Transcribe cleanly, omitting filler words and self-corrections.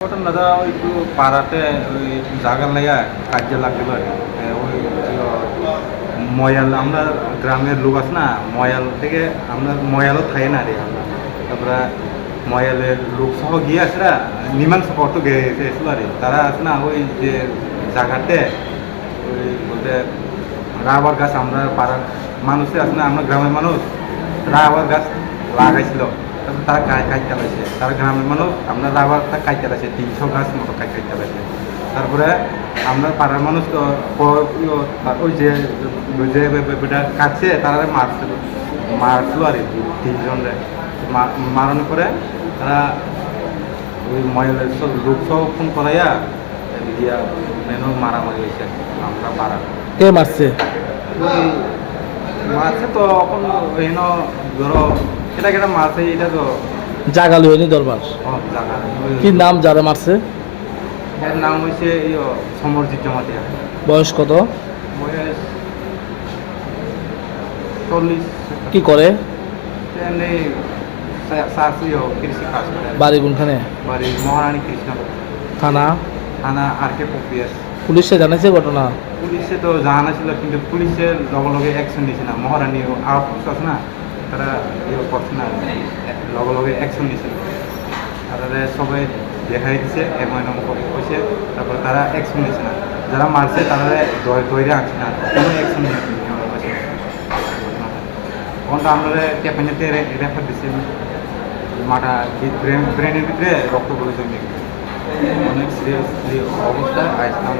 ঘটনাটা একটু পাড়াতে ওই জায়গার লাইয়া কাজে লাগলো আর কি। ওই ময়াল আমরা গ্রামের লোক আছে না, ময়াল থেকে আমরা ময়ালও খাই না রে আমরা। তারপরে ময়ালের লোক সহ গিয়ে আসরা নিমান সপর্ট গেছিল আর তারা আছে না ওই যে জায়গাতে ওই বলতে রাবার গাছ আমরা পাড়ার মানুষে আছে না, আমরা গ্রামের মানুষ রাবার গাছ লাগাইছিল। তারপর তারা কাজ চালাইছে, তারা গ্রামের মানুষ আমরা রাবারটা কাজ চালাইছে 300 গাছ মতো কাজ চালাইছে। তারপরে আমরা পাড়ার মানুষ তো ওই যে বেটা কাটছে তারা মারছিল আর কি 3 জনরে। মারানোর পরে তারা ওই মহিলার সব লোক সব ফোন করাইয়া দিয়া মেন মারামারি হয়েছে। আমরা পাড়া কে মারছে? ওই মারছে তো এখন এন ধরো এটা কেটা মারছে এটা তো জাগালো হয়নি দরবার। জায়গা কি নাম যারা মারছে? এর নাম হয়েছে সমরজিৎ জমাতিয়া। বয়স কত? বয়স 40। কি করে? এমনি কৃষি কাজ করে। বাড়ি কোনখানে? বাড়ি মহারানী কৃষ্ণ থানা? থানা আর কে পপিএস। পুলিশে জানাইছে ঘটনা? পুলিশে তো জানা ছিল কিন্তু পুলিশের লগে লগে অ্যাকশন দিছে না। মহারানী আউটপোস্ট আছে না, তারা করছে না, লগে লগে অ্যাকশন দিছিল। তারা সবাই দেখাই দিছে এমন কইছে, তারপরে তারা অ্যাকশন দিছে না। যারা মারছে তারা দৈরে আনছে না, কোনো অ্যাকশন নিয়ে কোনটা আমরা ক্যাপানিতে রেফার দিচ্ছি মাটা ব্রেনের ভিতরে রক্ত বলে জমে গেছে, অনেক সিরিয়াস অবস্থায় আসলাম।